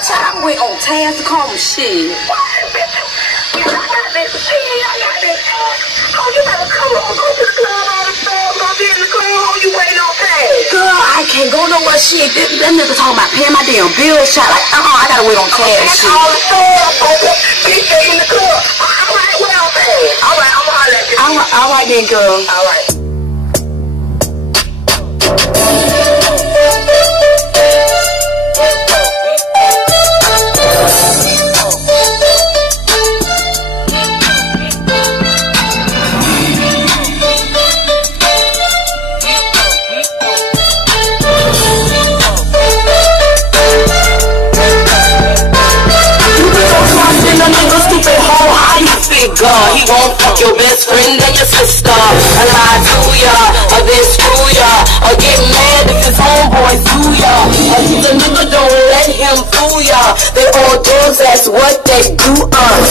watch out, I'm wait on task to come shit. I got this. Oh, you better come on, go to the club all the time. Go be in the club, you waiting on task. Girl, I can't go nowhere shit. That nigga talking about paying my damn bill shot. Like, I gotta wait on task shit. All the time, bitch, they in the club. Alright, wait on task. Alright, I'ma holler at you. Alright then, girl. Alright. God, he won't fuck your best friend and your sister. I lie to ya, or then screw ya, or get mad if his homeboy sue ya. Or he's a nigga, don't let him fool ya. They all thugs, that's what they do.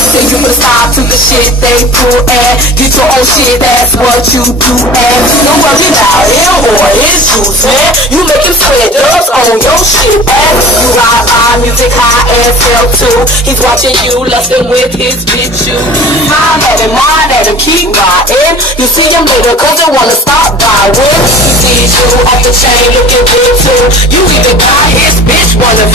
Then you put a stop to the shit they do and get your own shit, that's what you do. And don't worry about him or his juice, man. You make him sweat dubs on your shit. And you ride my music high and sell too. He's watching you lusting with his bitch you. Mind at him, keep riding. You see him later cause they wanna stop by. When he sees you off the chain looking big too, you even got his bitch wanna